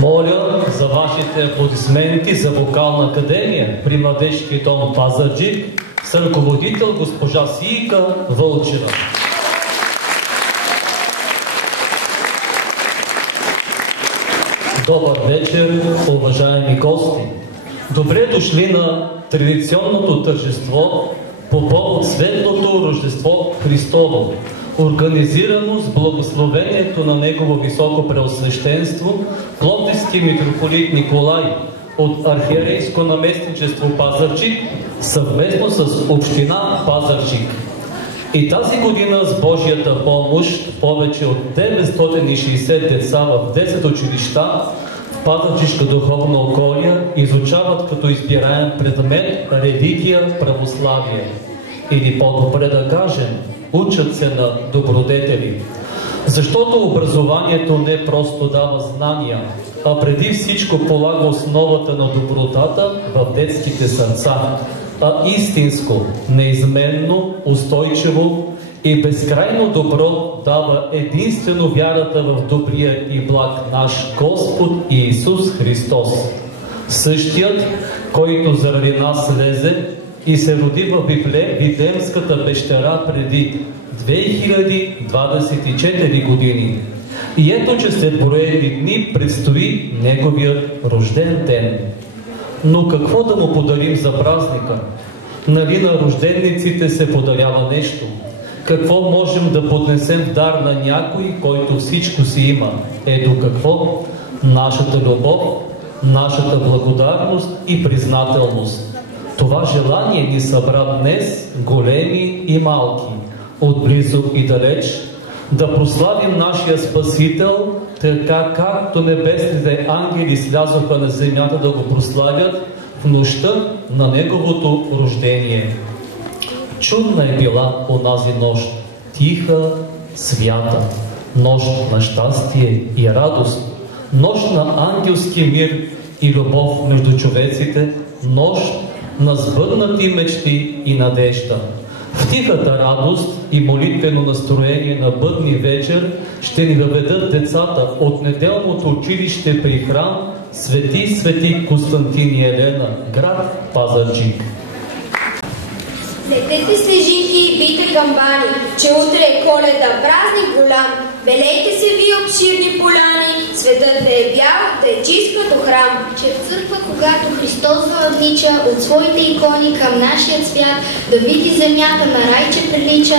Моля за вашите аплодисменти за вокална академия при Младежкия дом Пазарджик с ръководител госпожа Сийка Вълчева. Добър вечер, уважаеми гости! Добре дошли на традиционното тържество по повод Светлото Рождество Христово, организирано с благословението на Негово Високо Преосвещенство Пловдивски митрополит Николай от Архиерейско наместничество Пазарджик съвместно с община Пазарджик. И тази година с Божията помощ повече от 960 деца в 10 училища в Пазарджишка духовна околия изучават като избираем предмет религия православие. Или по-добре да кажем, учат се на добродетели. Защото образованието не просто дава знания, а преди всичко полага основата на добротата в детските сърца, а истинско, неизменно, устойчиво и безкрайно добро дава единствено вярата в добрия и благ наш Господ Иисус Христос. Същият, който заради нас слезе и се роди в Вифлеемската пещера преди 2024 години. И ето, че след броени дни предстои Неговият рожден ден. Но какво да му подарим за празника? Нали на рождениците се подарява нещо? Какво можем да поднесем в дар на някой, който всичко си има? Ето какво? Нашата любов, нашата благодарност и признателност. Това желание ни събра днес, големи и малки, отблизо и далеч, да прославим нашия Спасител, така както небесните ангели слязоха на земята да го прославят, в нощта на неговото рождение. Чудна е била онази нощ, тиха, свята, нощ на щастие и радост, нощ на ангелски мир и любов между човеците, нощ на сбъднати мечти и надежда. В тихата радост и молитвено настроение на бъдни вечер ще ни въведат децата от неделното училище при храм Свети Константин и Елена, град Пазарджик. Летете снежинки и бийте камбани, че утре е Коледа, празник голям. Белейте се вие обширни поляни, светът да е бял, да е чист като храм. Че в църква, когато Христос въвнича от своите икони към нашия свят, да види земята на райче прилича,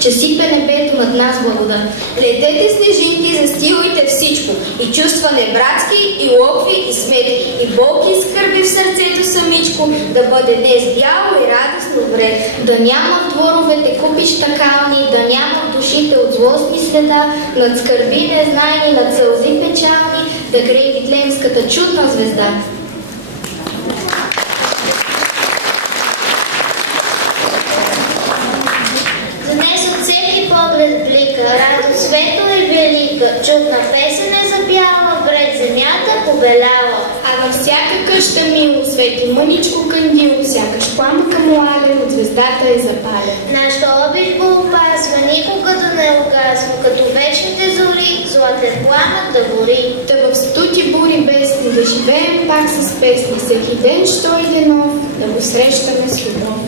че сипе небето над нас благодат. Летете снежинки, застилайте всичко, и чувства небратски, и локви, и сметки, и болки, и скърби в сърцето самичко, да бъде днес бяло и радостно време. Да няма в дворовете купища кални, да няма в душите от злостни следа, над скърби незнайни, над сълзи печални, да грее Витлеемската чудна звезда. Радост свето и велика, чудна песен е запяла, вред земята побеляла. А във всяка къща мило свети мъничко кандило, сякаш пламъка младен от звездата е запален. Нашата обич го опазва, никога да не угасва, като вечните зори, златен пламък да гори. Та в стути бури бесни, да живеем пак с песни, всеки ден, що иде нов, да го срещаме с любов.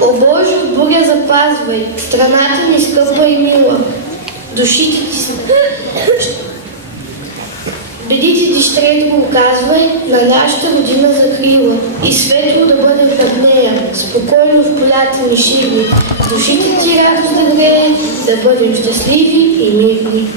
О Боже, от буря запазвай, страната ни скъпа и мила. Бедите дъщерето го оказвай на нашата родина закрила и светло да бъде пред нея, спокойно в полята мишиви, душите ти радост да грее, да бъдем щастливи и мирни.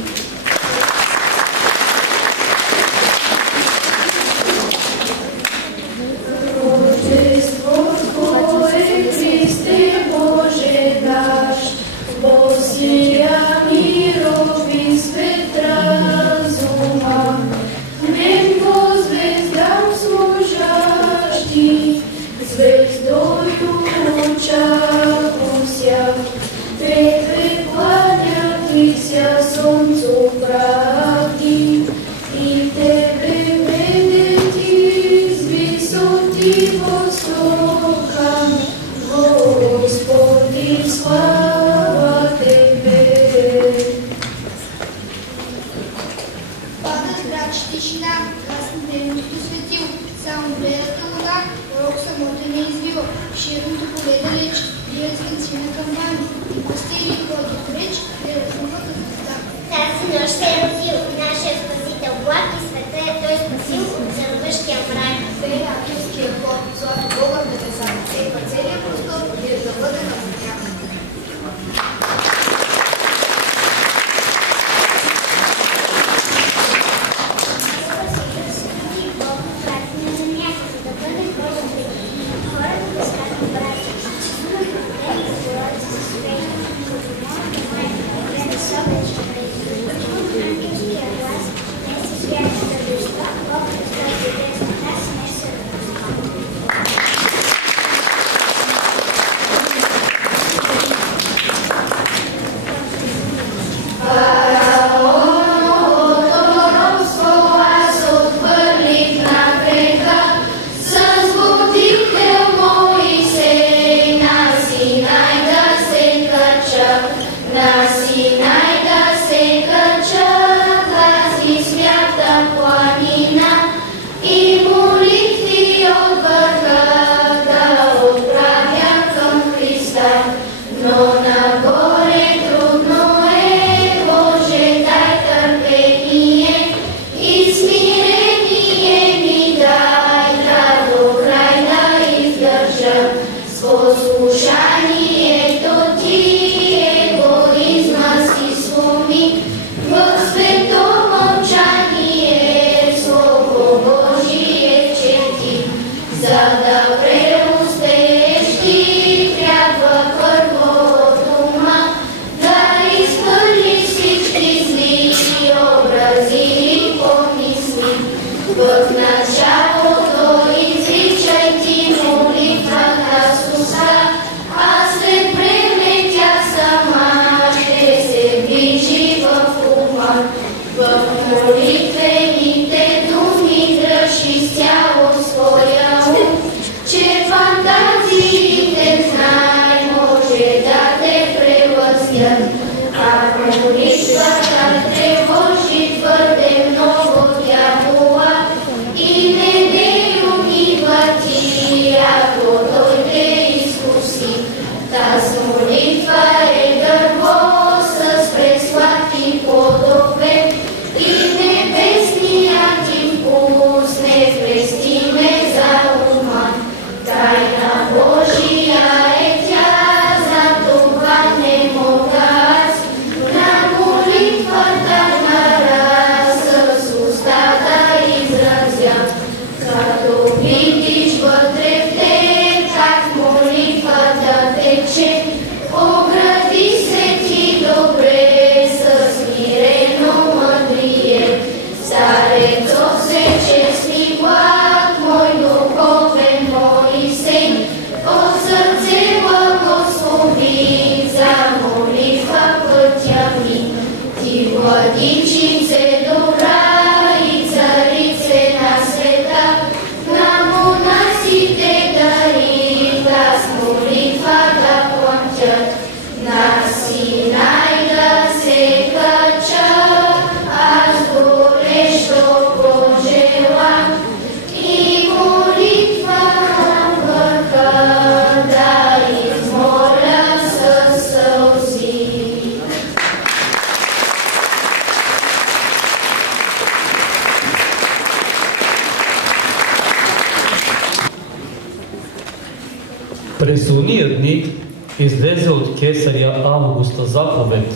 уния дни излезе от кесаря Августа заповед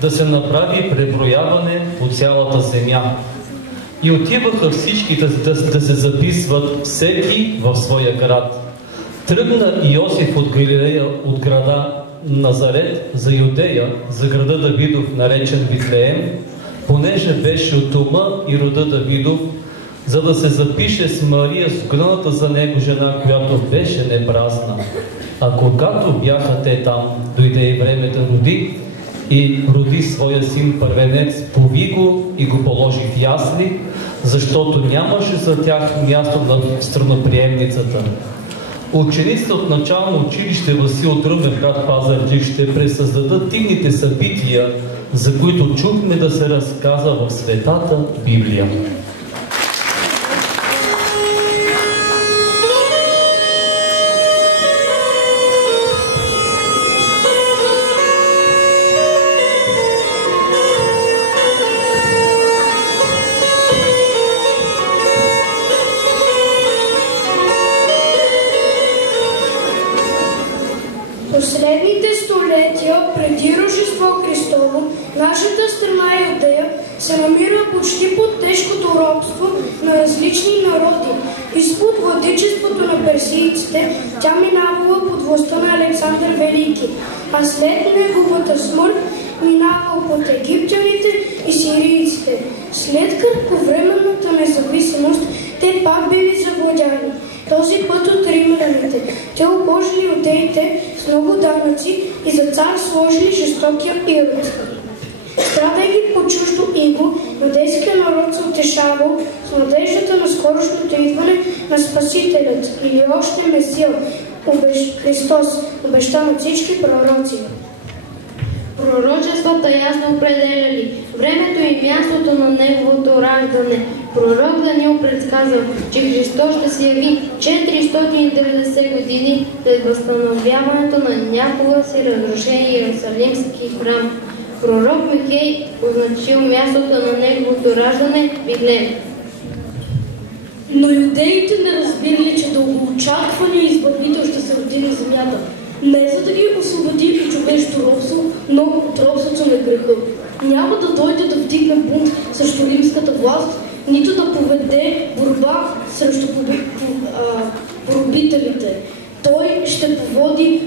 да се направи преброяване по цялата земя. И отиваха всички да се записват всеки в своя град. Тръгна Йосиф от Галилея, от града Назарет за Юдея, за града Давидов, наречен Витлеем, понеже беше от дома и рода Давидов, за да се запише с Мария, сгъната за него жена, която беше непразна. А когато бяха те там, дойде и време да роди, и роди своя син първенец, пови го и го положи в ясли, защото нямаше за тях място на страноприемницата. Учениците от начално училище Васил Друмев, град Пазарджик, ще пресъздадат дивните събития, за които чухме да се разказа в Светата Библия. Последните столетия преди Рождество Христово, нашата страна Юдея се намира почти под тежкото робство на различни народи. Изпод владичеството на персийците тя минавала под властта на Александър Велики, а след неговата смърт минавала под египтяните и сирийците. След кратковременната независимост те пак били завладяни. Този път от римляните. Те обложили юдеите с много данъци и за цар сложили жестокия Ирод. Страдайки по чуждо иго, юдейският народ се утешавал с надеждата на скорошното идване на Спасителят или още Месия, Христос, обещан от всички пророци. Пророчествата ясно определяли времето и мястото на неговото раждане. Пророк Даниил предсказал, че Христос ще се яви 490 години след възстановяването на някога си разрушен Иерусалимски храм. Пророк Михей означил мястото на неговото раждане Витлеем. Но юдеите не разбирали, че дългоочаквания избавител ще се роди на земята. Не за да ги освободи от човешкото робство, но от робството на греха. Няма да дойде да вдигне бунт срещу римската власт, нито да поведе борба срещу поробителите. Той ще поводи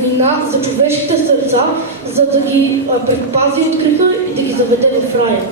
война за човешките сърца, за да ги предпази от греха и да ги заведе в рая.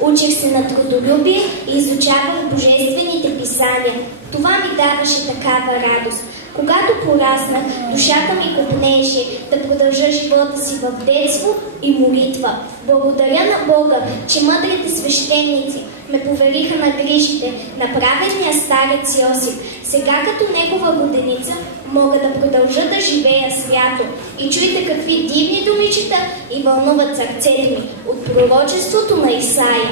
Учих се на трудолюбие и изучавах божествените писания. Това ми даваше такава радост. Когато пораснах, душата ми копнеше да продължа живота си в детство и молитва. Благодаря на Бога, че мъдрите свещеници ме повериха на грижите на праведния старец Йосиф. Сега като негова годеница мога да продължа да живея свято. И чуйте какви дивни думичета и вълнуват сърцето ми от пророчеството на Исаия.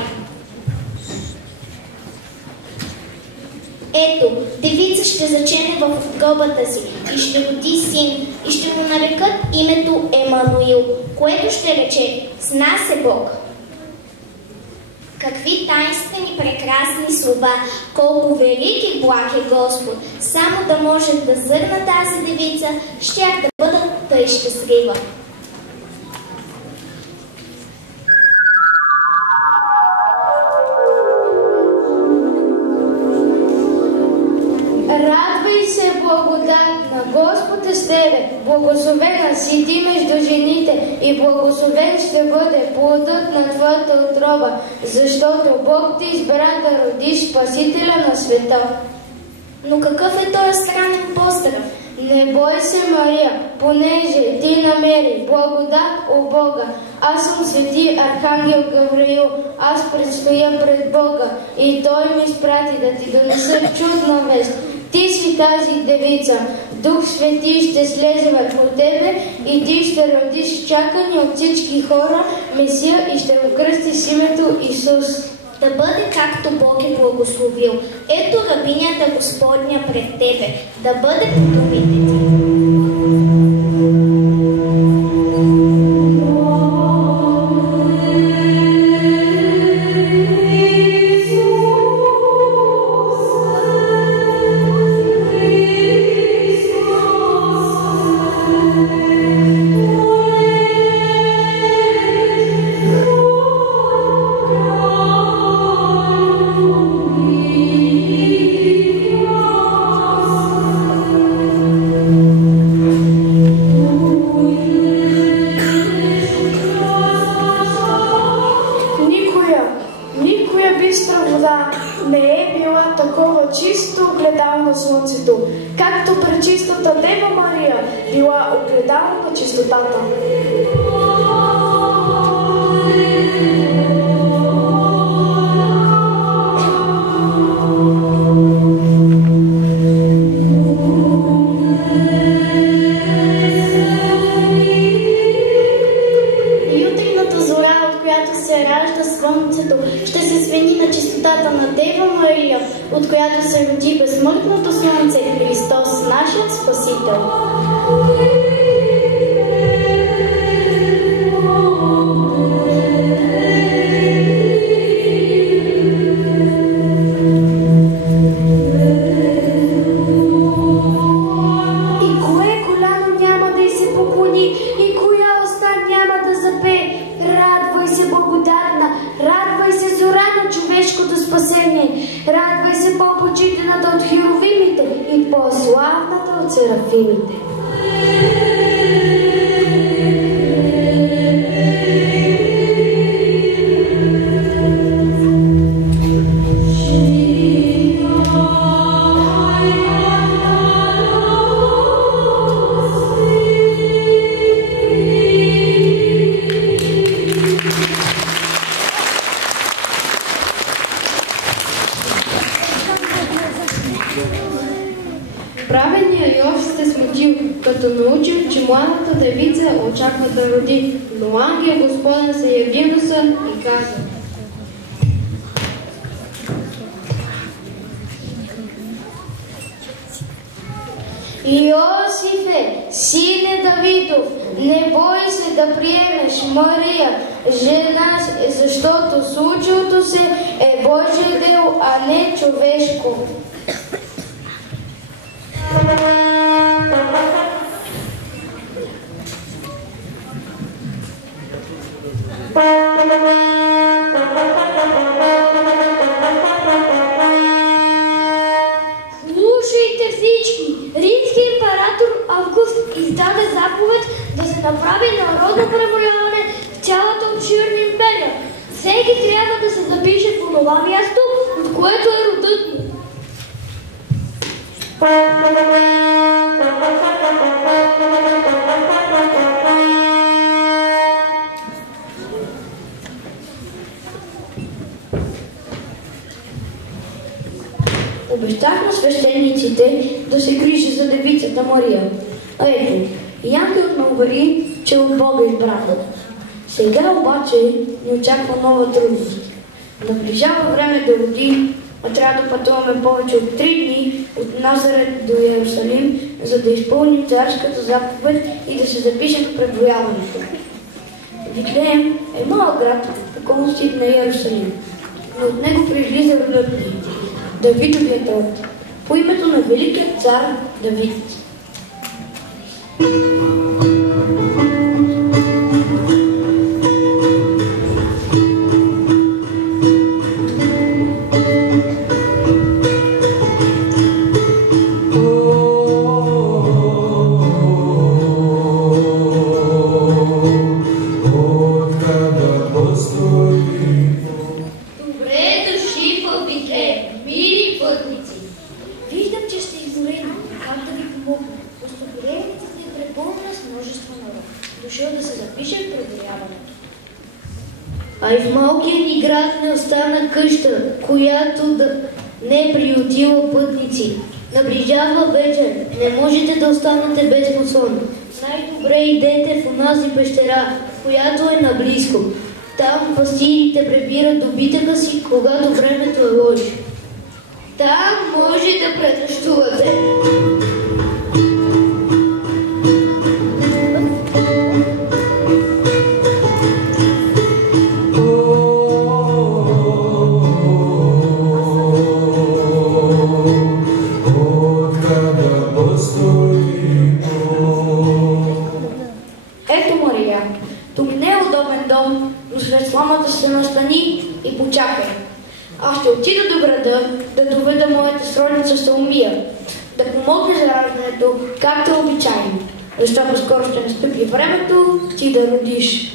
Ето, девица ще зачене в утробата си и ще роди син, и ще му нарекат името Емануил, което ще рече: с нас е Бог. Какви тайнствени, прекрасни слова, колко велик и благ е Господ. Само да може да зърна тази девица, щях да бъда тъй щастлива. Радвай се, благодатна, Господ е с тебе, благословена си ти между жените и благословен ще бъде плодът на твоята утроба, защото Бог ти избра да родиш Спасителя на света. Но какъв е този странен поздрав? Не бой се, Мария, понеже ти намери благодат у Бога. Аз съм свети Архангел Гавриил, аз предстоя пред Бога и Той ме изпрати да ти донеса чудна вест. Ти си тази девица, Дух Свети ще слезе върху тебе и ти ще родиш чакани от всички хора Месия и ще го кръсти с името Исус. Да бъде както Бог е благословил. Ето рабинята Господня пред тебе, да бъде по думите ти. Както пречистата Дева Мария била огледало на чистотата. Ютринната зора, от която се ражда слънцето, ще се свени на чистотата на Дева Мария, от която се роди безсмъртното слънце Христос, нашият Спасител. И кое коляно няма да й се поклони, и коя уста няма да запее. Радвай се, благодатна, радвай се, зора на човешкото спасение. Радвай се, по-почитаната от херовимите и по-славната от серафимите. Праведният Йов се смутил, като научил, че младата девица очаква да роди, но ангел Господен се яви на сън и каза: Йосифе, сине Давидов, не бой се да приемеш Мария, жена, защото случилото се е Божие дело, а не човешко. Слушайте всички! Римски император Август издаде заповед да се направи народно преброяване в цялата обширна империя. Всеки трябва да се запише в онова място, от което е родът му. Обещах на свещениците да се грижи за девицата Мария. Ето, и ангелът ме увери, че от Бога избрана. Сега обаче ни очаква нова трудност. Наближава време да роди, а трябва да пътуваме повече от 3 дни от Назарет до Иерусалим, за да изпълним царската заповед и да се запишем в преброяването. Витлеем е малък град, околностите на Иерусалим, но от него произлиза родът ни, Давидовият род, по името на великият цар Давид. Добре дошли в Витлеем, мили пътници! Виждам, че решил да се запише в предаряването. А и в малкия ни град не остана къща, която да не приютила пътници. Наближава вечер, не можете да останете без подсон. Най-добре идете в онази пещера, която е наблизко. Там пастирите прибират добитъка си, когато времето е лошо. Там може да пренощувате. Ето, Мария, тук не е удобен дом, но след сламата се настани и почакай. Аз ще отида до града да доведа моята сродница Салмия, да помогне за раждането, както е обичайно, защото скоро ще настъпи времето ти да родиш.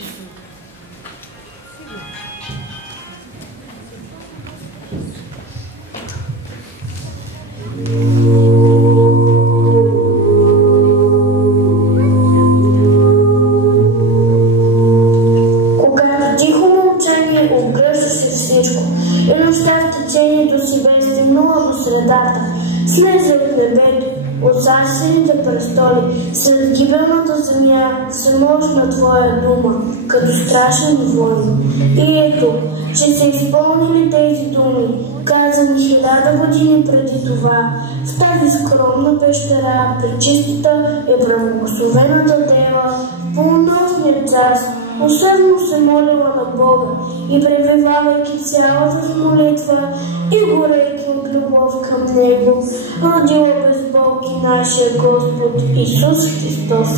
Слезе от небето, от царствените престоли, сред гибелната земя се можна твоя дума, като страшен войн. И ето, че се изпълнили тези думи, казани 1000 години преди това, в тази скромна пещера, пречистата е правословената дева, в полунощния час, усърдно се молила на Бога и пребивавайки цялата в молитва и горейки от любов към Него, родила безболки нашия Господ Исус Христос.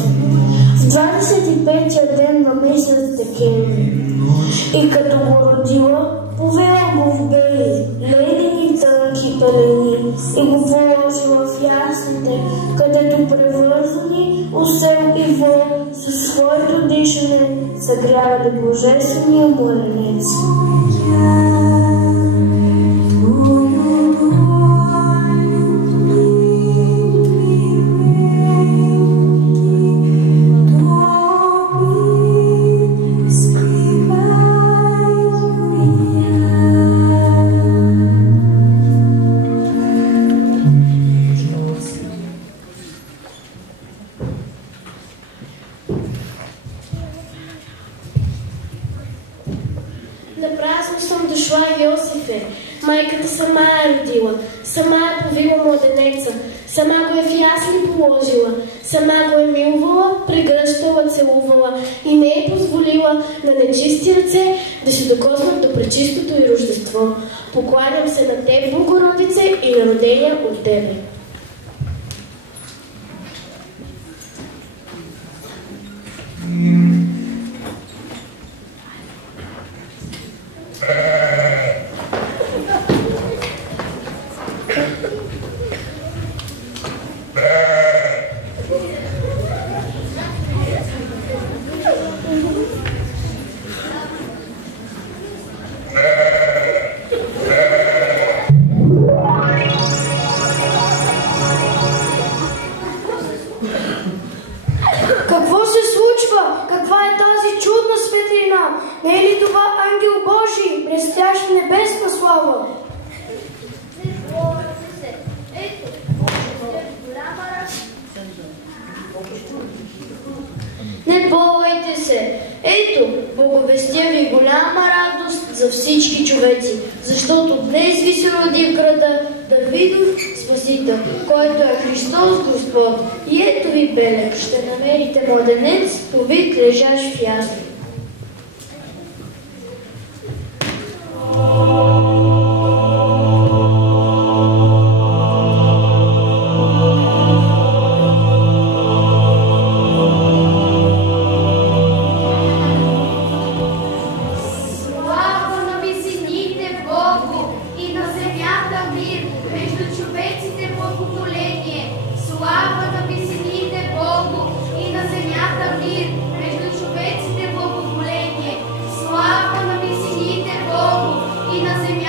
В 25-я ден на месец декември и като го родила, повела го в бели, ледени тънки пелени и го положила в ясните, където превързани осел и вол със своето дишане съгрявали божествения младенец. Майката сама е родила, сама е повила младенеца, сама го е в ясли положила, сама го е милвала, прегръщала, целувала и не е позволила на нечисти ръце да се докоснат до пречистото и рождество. Покланям се на теб, Богородице, и на родения от тебе. Какво се случва? Каква е тази чудна светлина? Не е ли това ангел Божий, блестящ небесна слава? Не бойте се! Ето, благовестя ви голяма радост за всички човеци, защото днес ви се роди в града Давидов Спасител, който е Христос Господ. И ето ви белег, ще намерите младенец, повит лежащ в ясли. на земята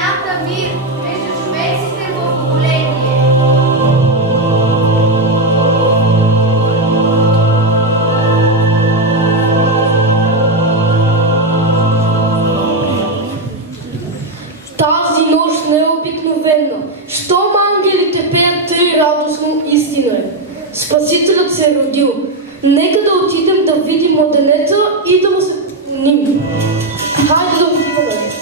родил. Нека да отидем да видим младенеца и да му се поклоним. Хайде да отиваме.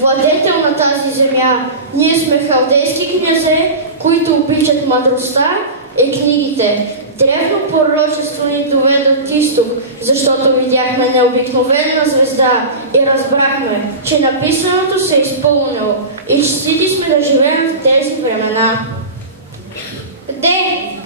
Владетел на тази земя, ние сме халдейски князе, които обичат мъдростта и книгите. Древно пророчество ни доведе от изток, защото видяхме необикновена звезда и разбрахме, че написаното се е изпълнило и честити сме да живеем в тези времена. Къде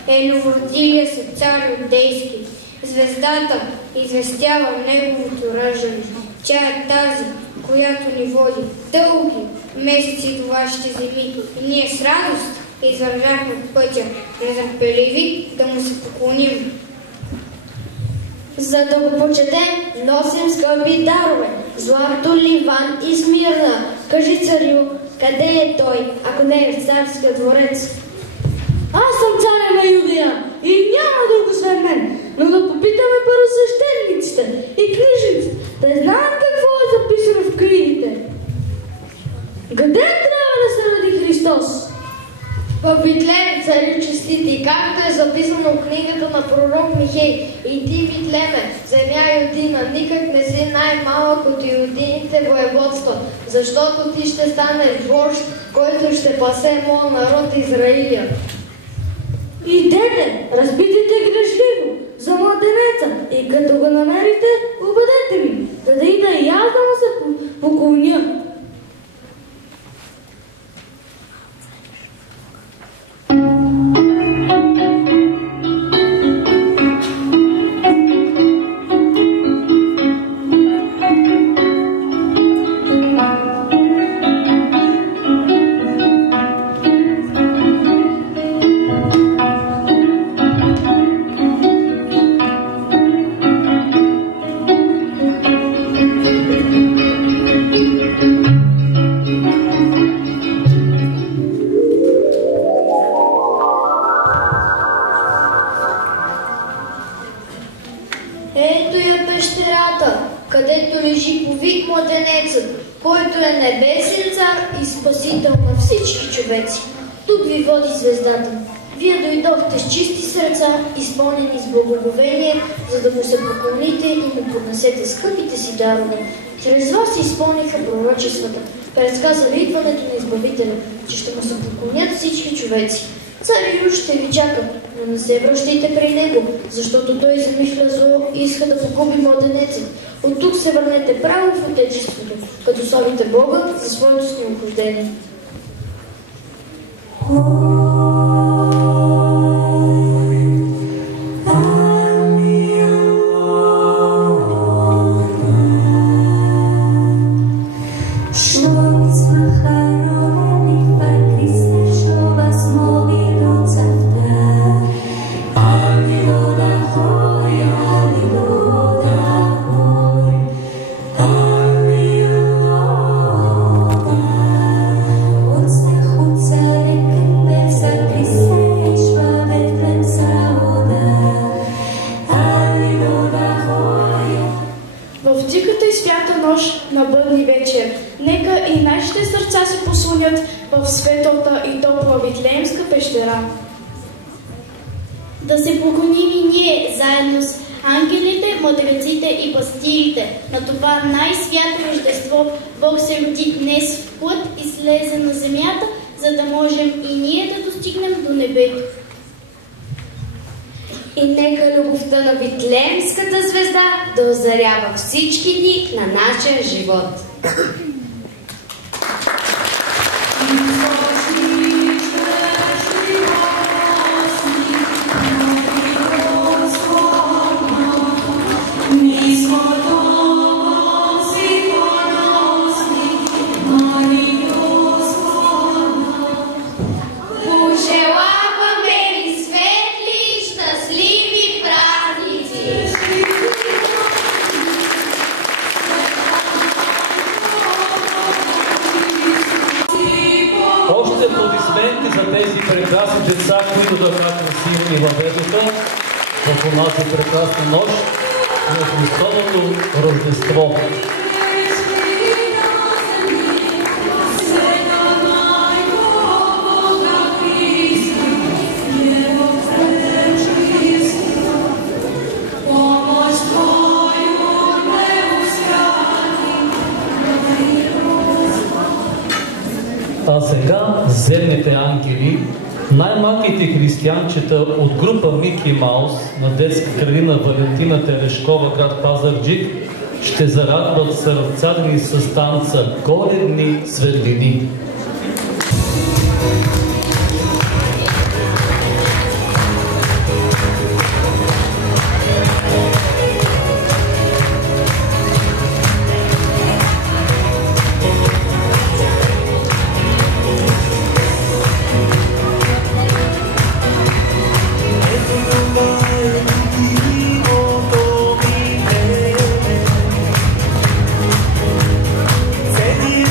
е новородилия се цар юдейски? Звездата известява неговото раждане. Тя е тази, която ни води дълги месеци до вашите земи. И ние с радост извървяхме пътя, нетърпеливи да му се поклоним. За да го почетем, носим скъпи дарове, злато, ливан и смирна. Кажи, царю, къде е той, ако не е в царския дворец? Аз съм царя на Юдея и няма друг освен мен, но да попитаме първосвещениците и книжниците, да знаем какво е записано в книгите. Къде трябва да се роди Христос? В Витлеем, царю честити, както е записано в книгата на пророк Михей. И ти, Витлеме, земя Юдина, никак не си най-малък от юдините воеводства, защото ти ще станеш вожд, който ще пасе моя народ Израиля. Идете, разбитите грешливо за младенеца и като го намерите, обадете ми, да ида и аз да му се поклоня. Ето я пещерата, където лежи повик младенецът, който е небесен цар и спасител на всички човеци. Тук ви води звездата. Вие дойдохте с чисти сърца, изпълнени с благоговение, за да му се поклоните и му поднесете скъпите си дарове. Чрез вас се изпълниха пророчествата, предсказали идването на Избавителя, че ще му се поклонят всички човеци. Царю ще ви чака, но не се връщайте при него, защото той замишля зло и иска да погуби младенеца. От тук се върнете право в отечеството, като славите Бога за своето снизхождение. Uns der Hut zerricken, в тихата и свята нощ на бъдни вечер, нека и нашите сърца се послонят в светлата и топла Витлеемска пещера. Да се поклоним и ние, заедно с ангелите, мъдреците и пастирите. На това най-свято рождество Бог се роди днес в плът и слезе на земята, за да можем и ние да достигнем до небето. И нека любовта на Витлеемската звезда да озарява всички дни на нашия живот. Аплодисменти за тези прекрасни деца, които така красиво ни въведоха в онази прекрасна нощ на Христовото Рождество. А сега земните ангели, най-малките християнчета от група Мики Маус на детска градина Валентина Терешкова, град Пазарджик, ще зарадват сърцата ни с танца Коледни светлини. Vedi il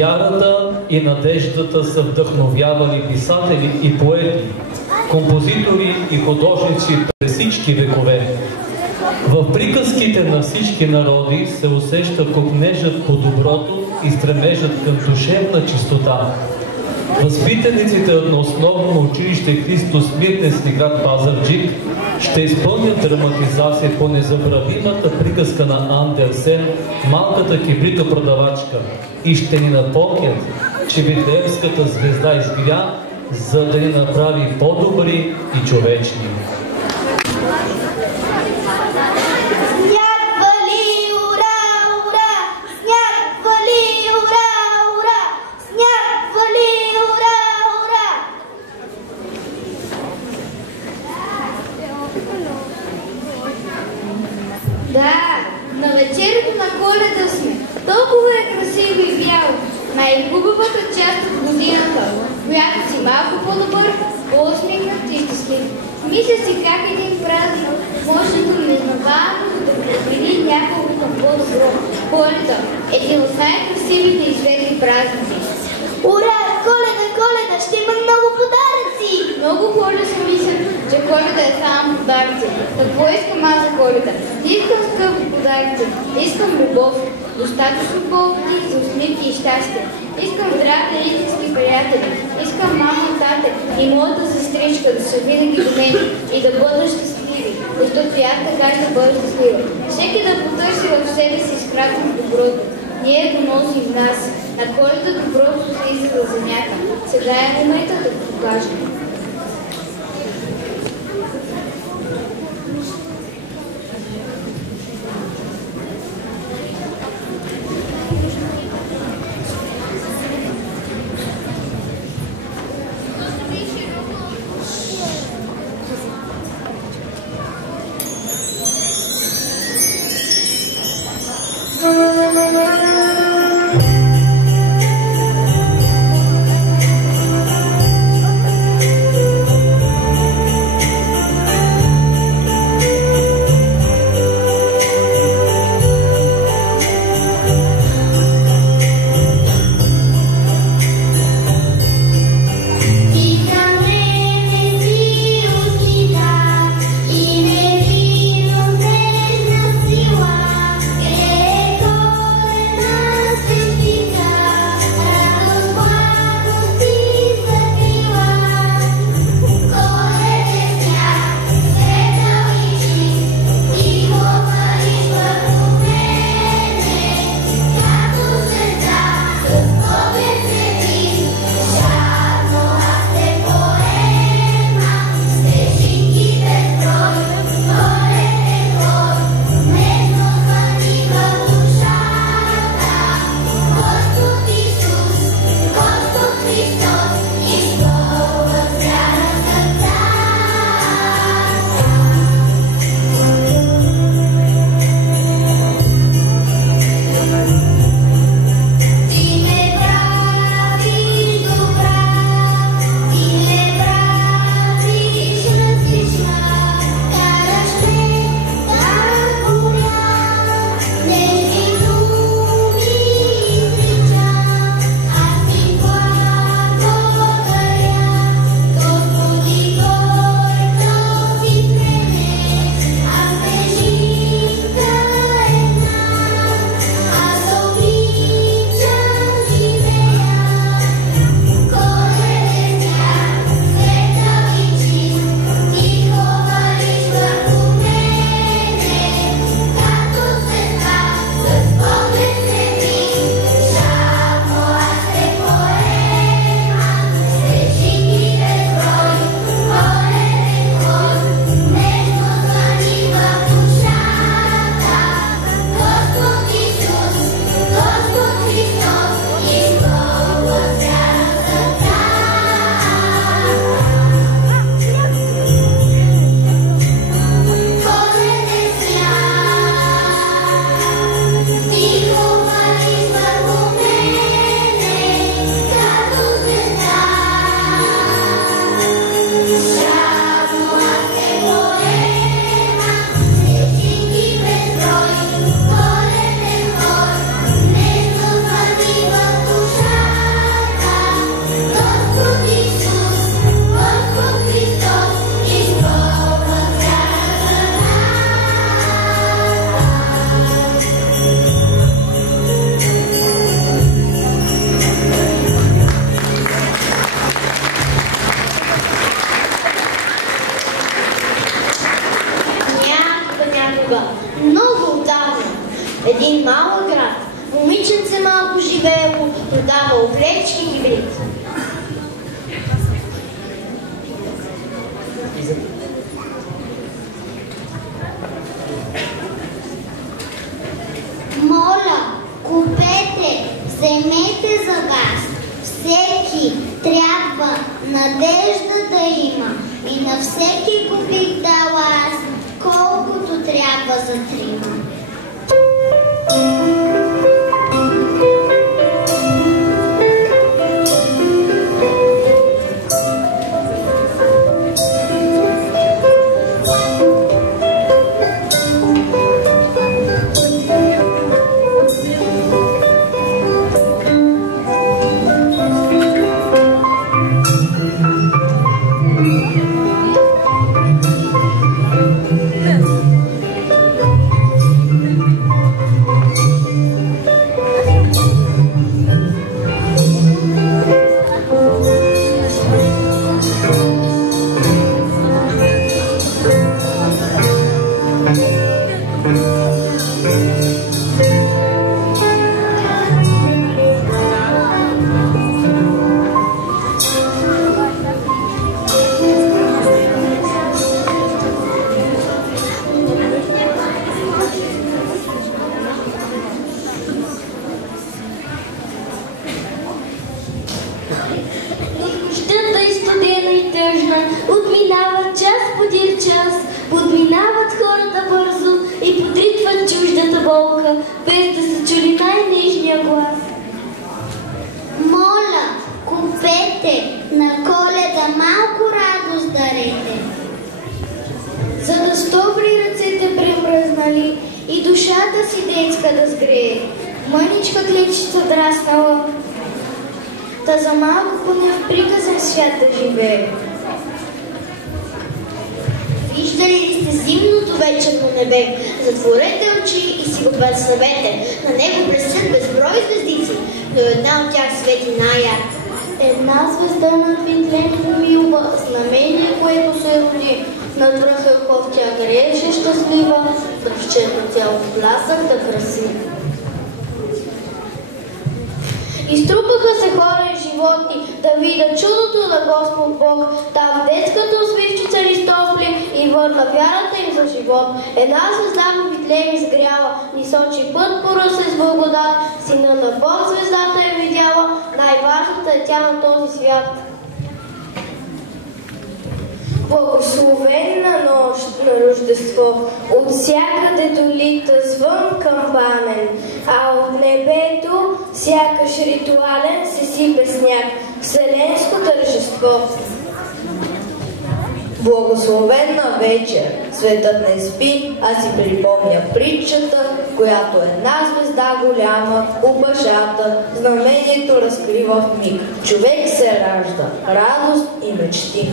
Вярата и надеждата са вдъхновявали писатели и поети, композитори и художници през всички векове. В приказките на всички народи се усеща копнежът по доброто и стремежът към душевна чистота. Възпитаниците на основно училище Христос Мирнесни град Пазарджик ще изпълнят драматизация по незабравимата приказка на Андерсен «Малката кибритопродавачка» и ще ни напомнят, че Витлеемската звезда изгря, за да ни направи по-добри и човечни. Да, на вечерята на Коледа сме. Толкова е красиво и бяло. Най-хубавата част от годината, която си малко по-добър, по-усмихнат и щастлив. Мисля си как един празник може да незнавано да промени няколко към по-добро. Коледа е един от най-красивите и светли празници. Ура! Коледа, Коледа! Ще има много подаръци! Много хора си мислят, че Коледа е само подаръци. Какво искам аз за Коледа? Не искам скъпи подаръци. Искам любов. Достатъчно поводи за усмивки и щастие. Искам здрави истински приятели. Искам мама, тата и моята сестричка да са винаги до мен и да бъдат щастливи, защото аз така ще бъда щастлива. Всеки да потърси в себе си изкратно доброто. Ние го носим в нас. На Коледа доброто слиза за земята. Сега е момента да го покажем. Един малък град. Момиченце малко живеело, продавало клечки и брит. Моля, купете, вземете за вас. Всеки трябва надежда да има. И на всеки го бих дала аз, колкото трябва за трима. Подминават хората бързо и подритват чуждата болка, без да се чули най-нежния глас. Моля, купете, на Коледа малко радост дарете. За да стопри ръцете премръзнали и душата си детска да сгрее, мъничка клечица драснала, та за малко поне в приказен свят да живее. Виждали ли сте зимното вечерно небе? Затворете очи и си го представете. На него блестят безброй звездици, но една от тях свети най-ярко. Една звезда над Витлен помилва, знамение, което се роди. Над връха хов тя грееше щастлива, дръвчето цяло блясък да краси. Изтрупаха се хора и животни да видят чудото на Господ Бог. Там детската усмивчица листовли и върна вярата им за живот. Една звезда в Витлеем изгряла, ни сочи път по ръсе с благодат. Сина на Бог звездата е видяла, най-важната е тя на този свят. Благословена нощ на Рождество, от всякъде долита звън камбанен, а от небето сякаш ритуален се сипе сняг, вселенско тържество. Благословена вечер, светът не спи, а си припомня притчата, която една звезда голяма, обашата, знамението разкрива в миг. Човек се ражда, радост и мечти.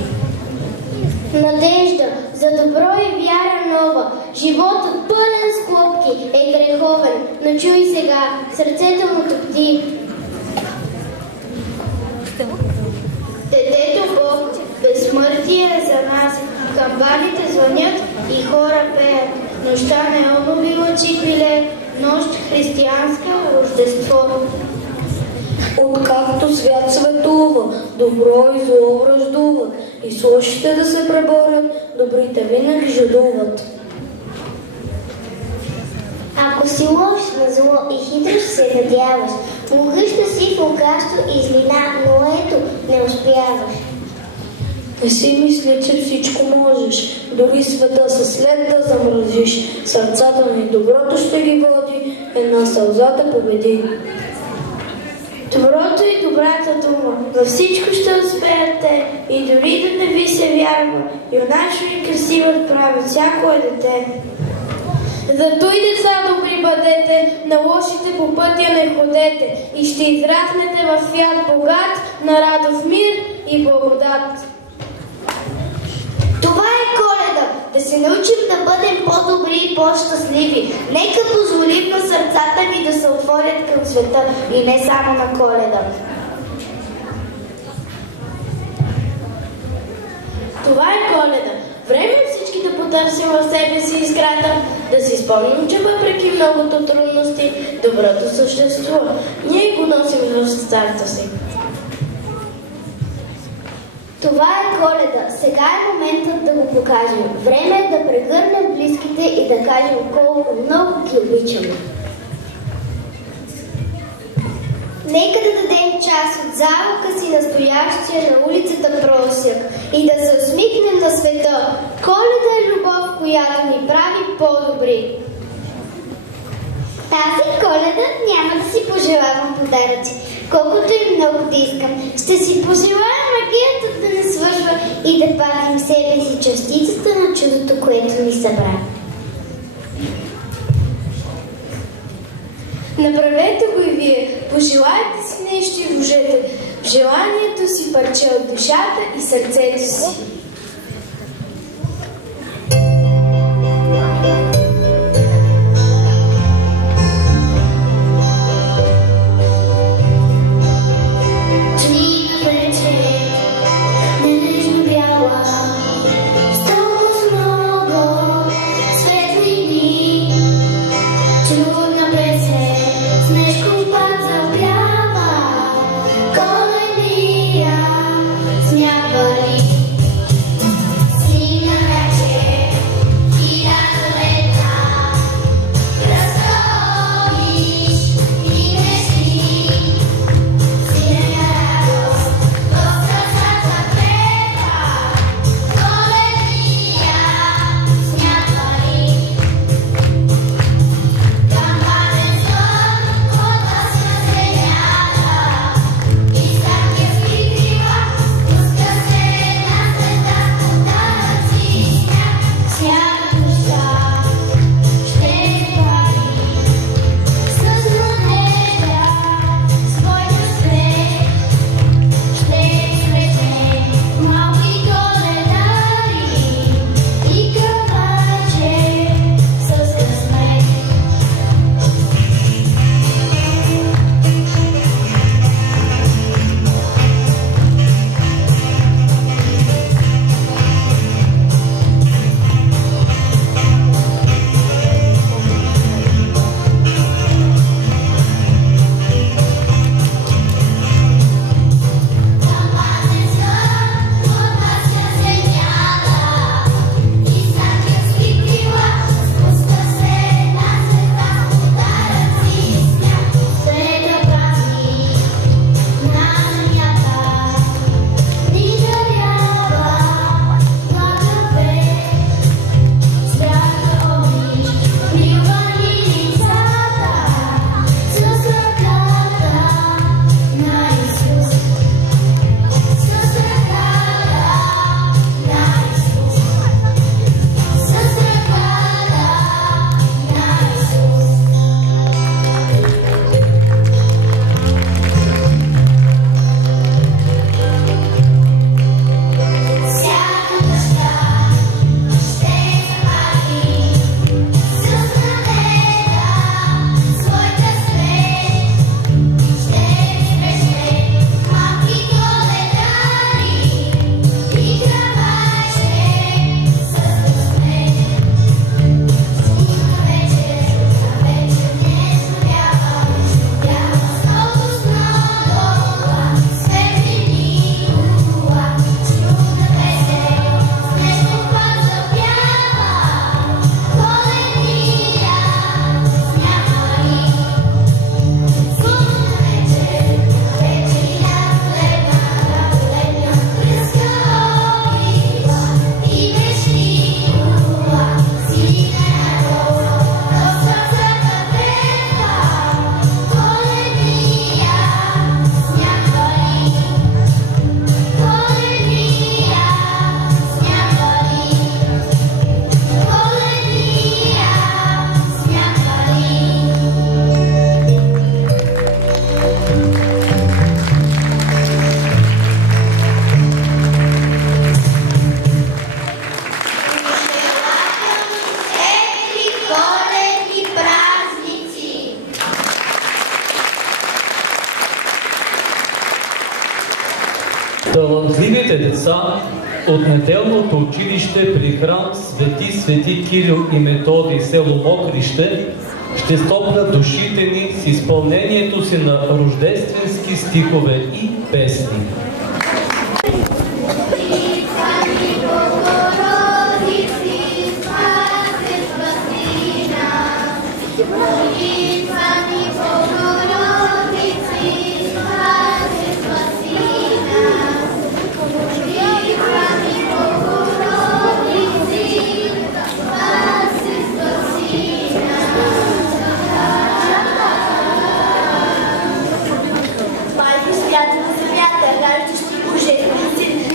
Надежда за добро и вяра нова, животът пълен с клопки е греховен, но чуй сега, сърцето му топти. Детето Бог, безсмъртие за нас, камбаните звънят и хора пеят. Нощта неонови лъчи пиле, нощ християнска, Рождество. Откакто свят светува, добро и зло враждуват, и с лошите да се преборят, добрите винаги жадуват. Ако си лош на зло и хитро се надяваш, могъща си в лукавство и злина, но ето не успяваш. Не си мисли, че всичко можеш, дори света със след да замразиш. Сърцата ни доброто ще ги води, една сълза да победи. Доброто и добрата дума, за всичко ще успеете и дори да не ви се вярва, юначо и красивът прави всяко е дете. Зато и деца добри бъдете, на лошите по пътя не ходете и ще израснете в свят богат на радост, мир и благодат. Това е Коледа, да се научим да бъдем по-добри и по-щастливи. Нека позволим на сърцата ни да се отворят към света и не само на Коледа. Това е Коледа. Време всички да потърсим в себе си искрата, да си спомним, че въпреки многото трудности, доброто съществува. Ние го носим в сърцата си. Това е Коледа. Сега е моментът да го покажем. Време е да прегърнем близките и да кажем колко много ги обичаме. Нека да дадем част от залъка си настоящия на улицата Просяк и да се усмихнем на света. Коледа е любов, която ни прави по-добри. Тази Коледа няма да си пожелавам подаръци, колкото и много да искам. Ще си пожелая магията да не свършва и да пазим себе си частицата на чудото, което ни събра. Направете го и вие. Пожелайте си нещо и вложете в желанието си парче от душата и сърцето си. Талантливите деца от неделното училище при храм Свети Кирил и Методий, село Мокрище, ще стопнат душите ни с изпълнението си на рождественски стихове и песни. Майко свята на земята, раждащи Божествен син,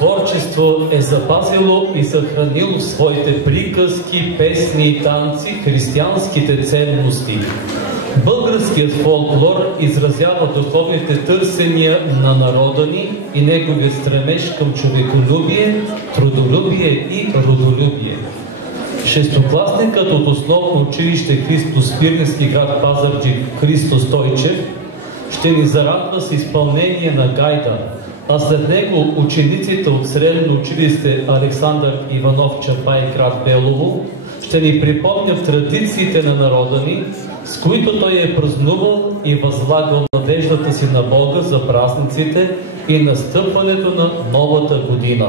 творчество е запазило и съхранило в своите приказки, песни и танци християнските ценности. Българският фолклор изразява духовните търсения на народа ни и неговия стремеж към човеколюбие, трудолюбие и родолюбие. Шестокласникът от основно училище Христо Спирненски, град Пазарджик, Христо Стойчев ще ни зарадва с изпълнение на гайда, а след него учениците от средно училище Александър Иванов Чапай, град Белово, ще ни припомнят традициите на народа ни, с които той е празнувал и възлагал надеждата си на Бога за празниците и настъпването на новата година.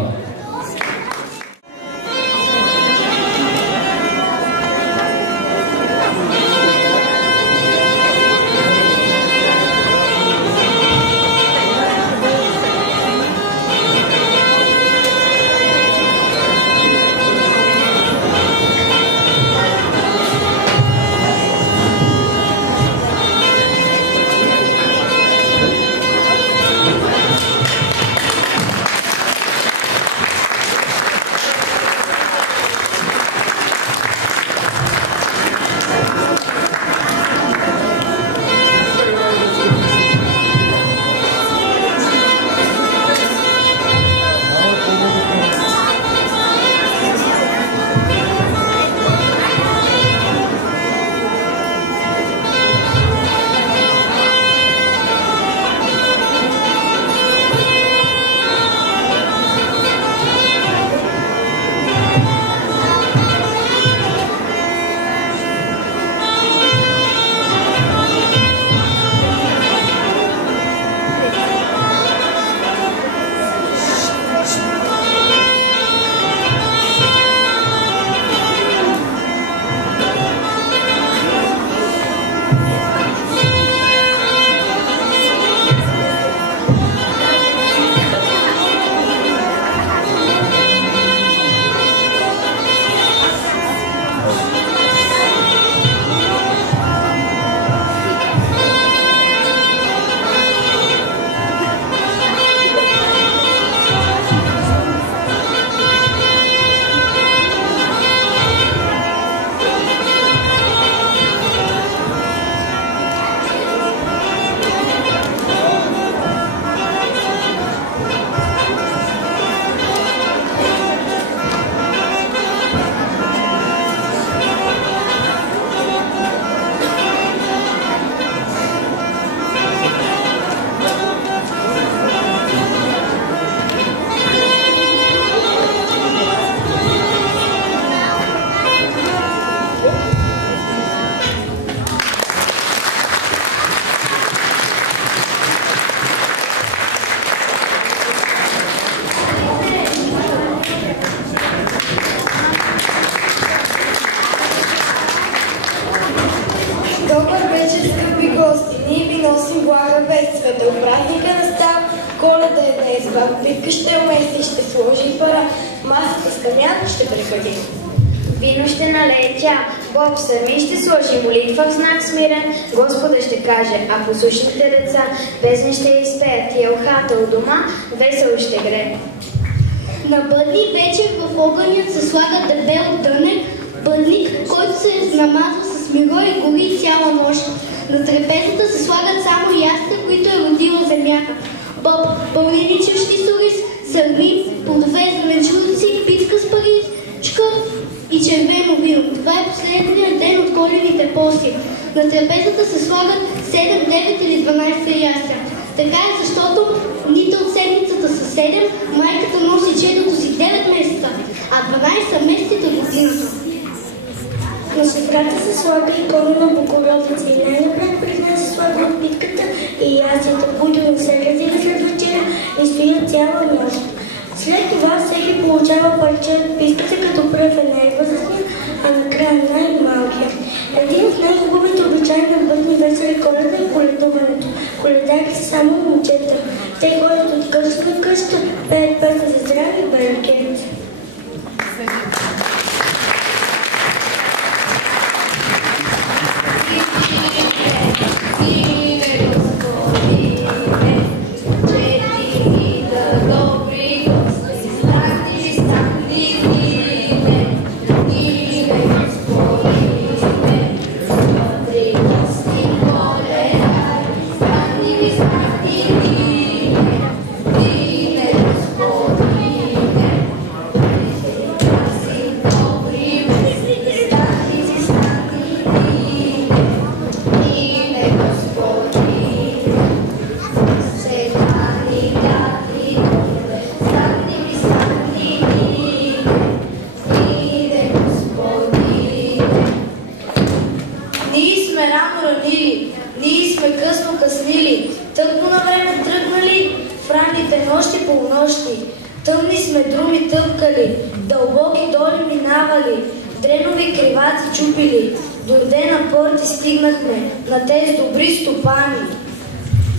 Бабка ще умеси, ще сложи пара, масата с камян ще прехвърли. Вино ще налее тя, Бог сами ще сложи молитва в знак смирен, Господа ще каже, а послушните деца песни ще изпеят и елхата у дома весело ще гре. На бъдни вечер в огънят се слага дебел дънек, бъдник, който се намазва с миро и гори цяла нощ. На трапезата се слагат само ястия, които е родила земята. Боб, пълненичещи с ориз, сърми, плодове, зеленчуци, питка с паричка и червено вино. Това е последният ден от коледните пости. На трапезата се слагат 7, 9 или 12 ястия. Така е, защото дните от седмицата са 7, майката носи четото си 9 месеца, а 12 са месеците от годината. На сефрата се слага икона на Богородица и най-напред пред нея се слага отбитката и ястията, които не се разива след вечеря и стоят цяла нощ. След това всеки получава парче от писката, като пръв е най-възрастния, а накрая най-малкия. Един от най-хубавите обичаи на бъдни весели Коледа е коледуването. Коледарите са само момчета. Те ходят от къща на къща, пеят песни за здраве и берекет. ранили, ние сме късно къснили, тъкмо на време тръгнали, в ранните нощи полунощи. Тъмни сме друми тъпкали, дълбоки доли минавали, дренови криваци чупили. До Родена порти стигнахме, на тези добри стопани.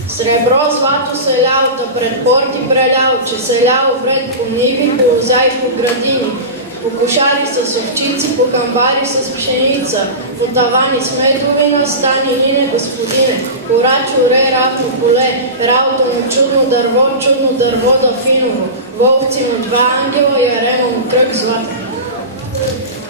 Сребро злато се лял, да пред порти прелял, че се ляло вред по ниви, по лозя и по градини, по кошари с овчици, по камбари с пшеница, по тавани с медовина, стани лине господине, пора чуре, равно поле, работа на чудно дърво да финово, волци на два ангела, ярема му кръг злат.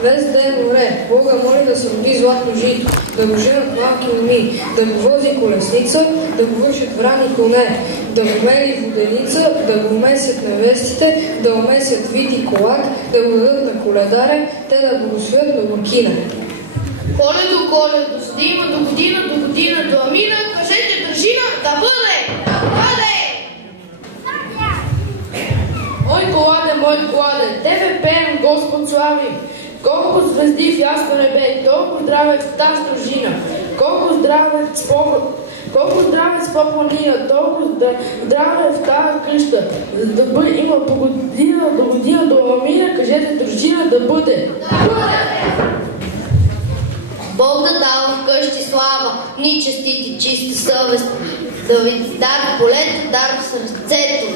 Вез ден море, Бога моли да се роди златно жито, да го женат малки моми, да го вози колесница, да го вършат врани коне, да го мели воденица, да го месят невестите, да го месят вити колак, да го дадат на коледаря, те да го усвоят на буркина. Коледо, за да има до година, до амина, кажете държина да бъде! Да бъде! Мой коладе, тебе пеем, Господ слави. Колко звезди в ясно небе, толкова здраве в тази дружина. Колко здраве с по-планина, толкова здраве в тази къща. За да бъде има по година до амина, кажете дружина да бъде. Да бъде! Бог да дава вкъщи слава, ни честити чиста съвест, да ви дар в полето, дар в сърцето.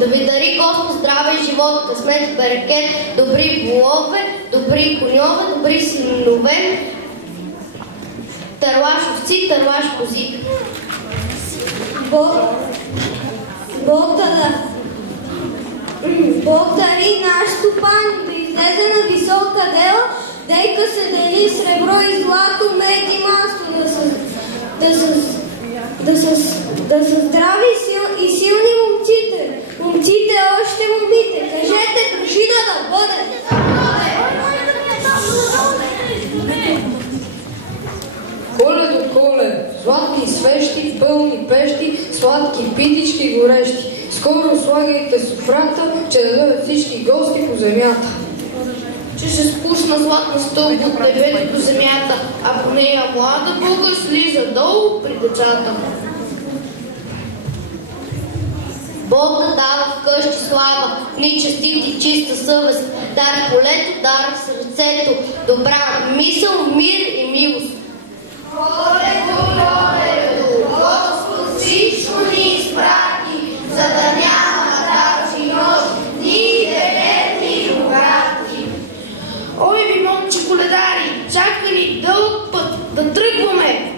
Да ви дари Господ здраве и живот, късмет, берекет, добри волове, добри коньове, добри синове, търлаш овци, търлаш кози. Бог дари наш стопан да излезе на висока дела, дейка се дели сребро и злато, мед и масло, да са здрави и силни момците. Момците още момите. Кажете дружина да бъде. Коледо, златни свещи, пълни пещи, сладки питички горещи. Скоро слагайте софрата, че да дойдат всички гости по земята. Че се спусна златна стълба от небето до земята, а по нея млада Бога слиза долу при децата. Бог да дава вкъщи слава, ни честити чиста съвест, дар в полето, дар в сърцето, добра мисъл, мир и милост. Коледо, Господ всичко ни изпрати, за да няма тази нощ, ни денерни и богати. Ой ви, момче коледари, чака ни дълъг път да тръгваме.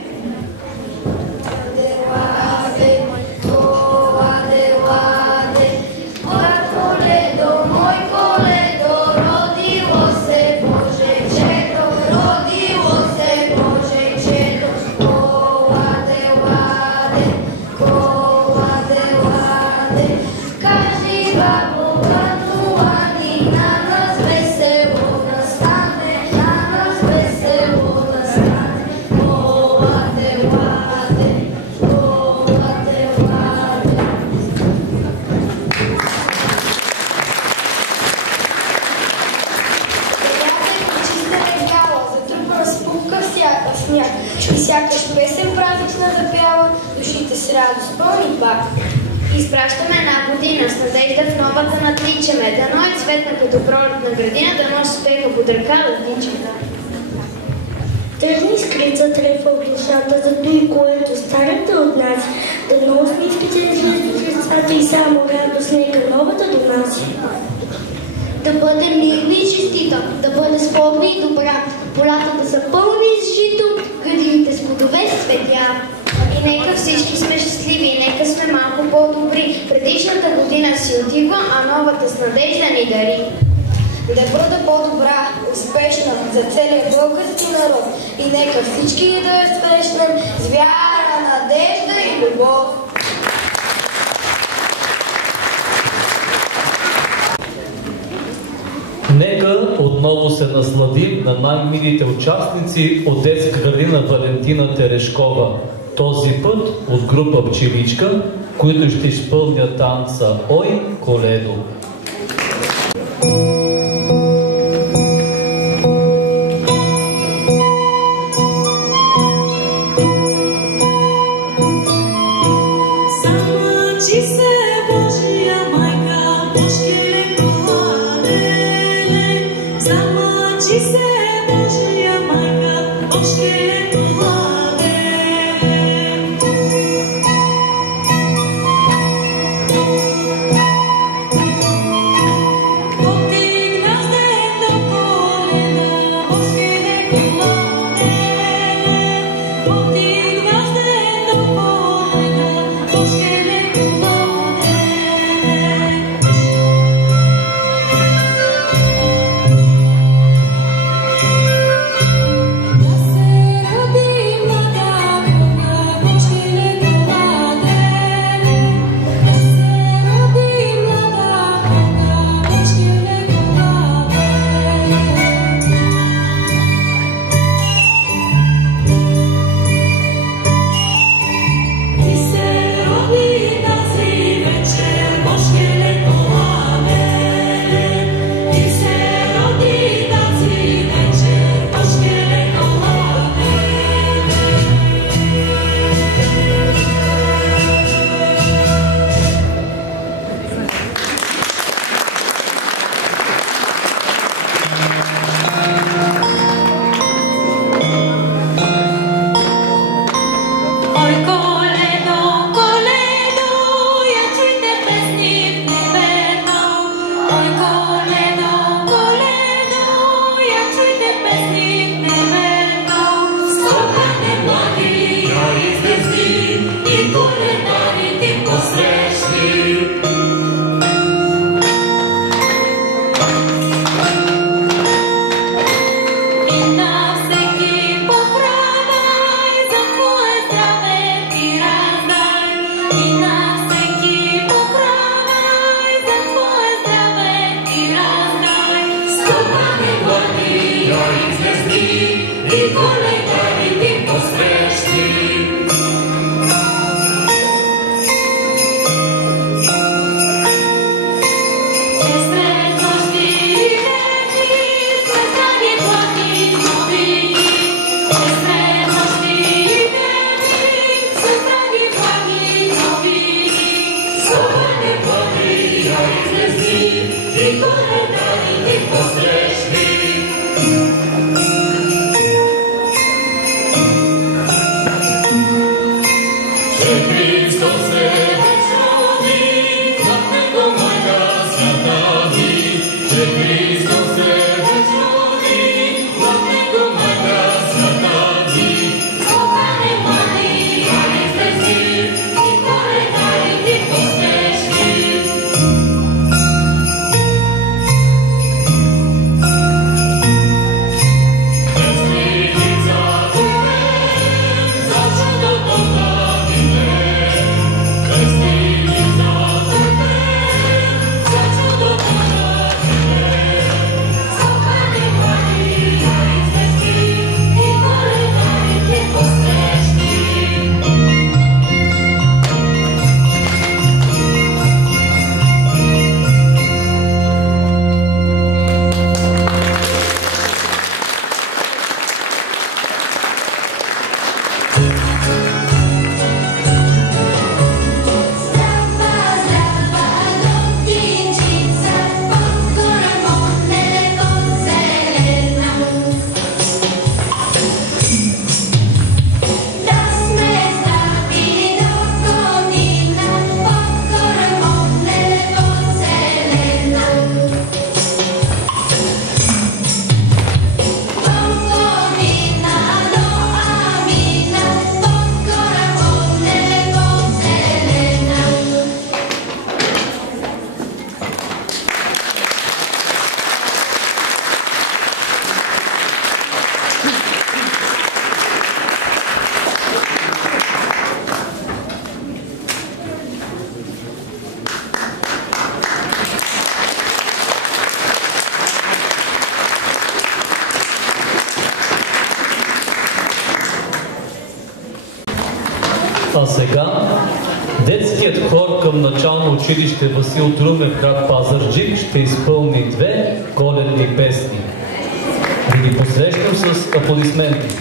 Изпращаме една година с надежда в новата надличаме, дано е цветна като пролетна градина, дано с успеха под ръка да тичаме. Тръгни скрица трефа в душата, за той, което старата от нас, дано усмивките не слезат в лицата и само радост нека новата донаси. Да бъде мирна и честита, да бъде спокойна и добра, полята да са пълни с жито, градините с плодове с цветя. И нека всички сме щастливи, и нека сме малко по-добри. Предишната година си отива, а новата с надежда ни дари. Да бъде по-добра, успешна за целия български народ. И нека всички да я срещнем с вяра, надежда и любов. Нека отново се насладим на най-милите участници от детска градина Валентина Терешкова. Този път от група Пчеличка, които ще изпълнят танца Ой, Коледо. А сега детският хор към начално училище Васил Друмев, град Пазарджик, ще изпълни две коледни песни. Да ги посрещам с аплодисменти.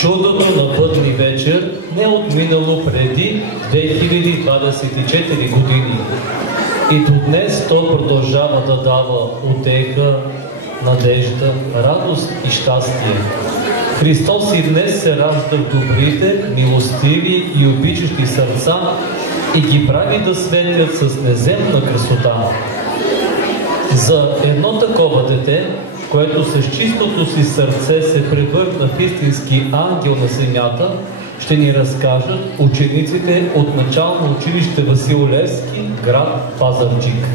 Чудото на Бъдни вечер не е отминало преди 2024 години. И до днес то продължава да дава утеха, надежда, радост и щастие. Христос и днес се ражда в добрите, милостиви и обичащи сърца и ги прави да светят с неземна красота. За едно такова дете, което с чистото си сърце се превърна в истински ангел на земята, ще ни разкажат учениците от начално училище Васил Левски, град Пазарджик.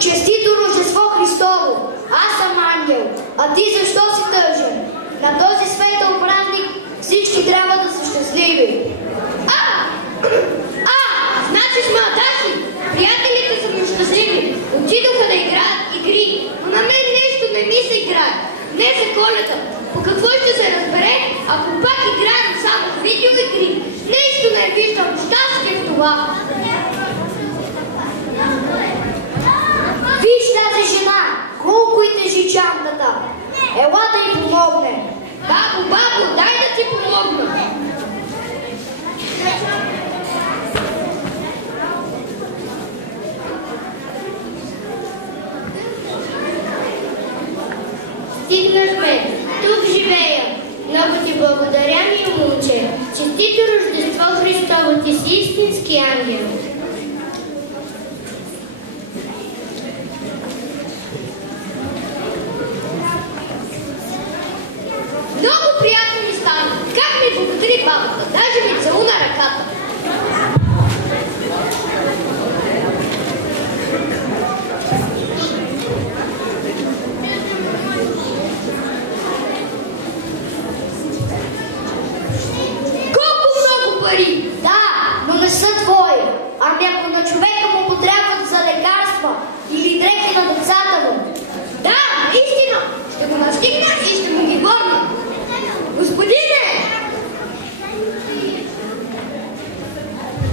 Честито Рождество Христово! Аз съм ангел, а ти защо си тъжен? На този светъл празник всички трябва да са щастливи. Значи сме атаки! Приятелите са ми щастливи. Отидоха да играят игри, но на мен нещо не ми се играе. Днес е Коледа. По какво ще се разбере, ако пак играем само в видеоигри? Нещо не виждам щастие в това. Виж тази жена, колко и тежи чантата. Ела да й помогне. Бабо, дай да ти помогна. Стигнахме. Тук живея. Много ти благодаря, ми момче. Честито Рождество Христово, ти си истински ангел. Много приятно ми стана. Как ми благодари бабата, даже ми целуна ръката. Колко много пари! Да, но не са твои. Ами ако на човека му потребват за лекарства или дрехи на децата му. Да, истина! Ще го настигна и ще му ги върна. Господине!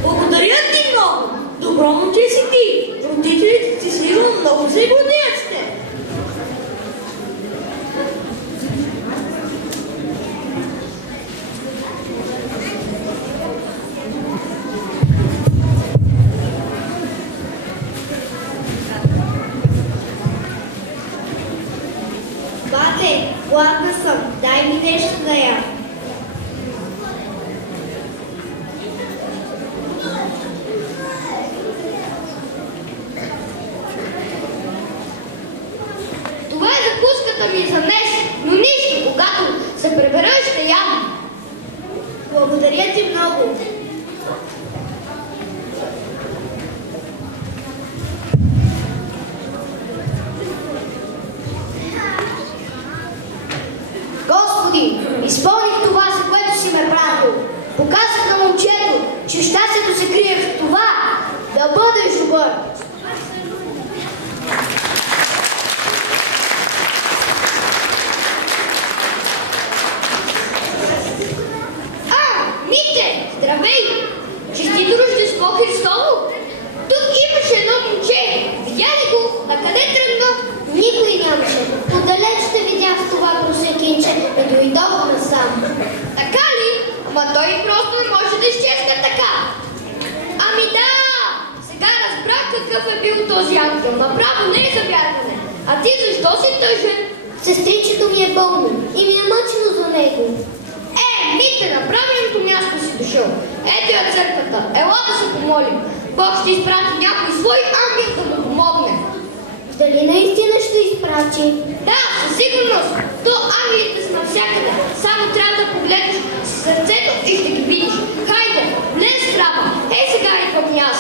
Благодаря ти много! Добро момче си ти! Родителите ти сигурно много се гордеят с теб. Бате, гладна съм. Дай ми нещо да ям. Това е закуската ми за днес, но нищо, когато се пребера, ще ям. Благодаря ти много. Господи, изпълних това, за което си ме пратил. Показах на момчето, че щастието се крие в това да бъдеш добър. Мите, здравей! Честито Рождество Христово! Тук имаше едно момче. Видя ли го? Накъде тръгна? Никой нямаше. Отдалеч те видях в това просекинче и дойдох насам. Така ли? Ама той просто не може да изчезне така. Ами да! Сега разбра какъв е бил този ангел. Направо не е за вярване. А ти защо си тъжен? Сестричето ми е болно и ми е мъчно за него. Мите, на правилното място си дошъл. Ето я църквата. Ела да се помолим. Бог ще изпрати някой свой ангел да му помогне. Дали наистина ще изпрати? Да, със сигурност. То ангелите са навсякъде. Само трябва да погледнеш с сърцето и ще ги видиш. Хайде, влез в храма. Сега идвам и аз.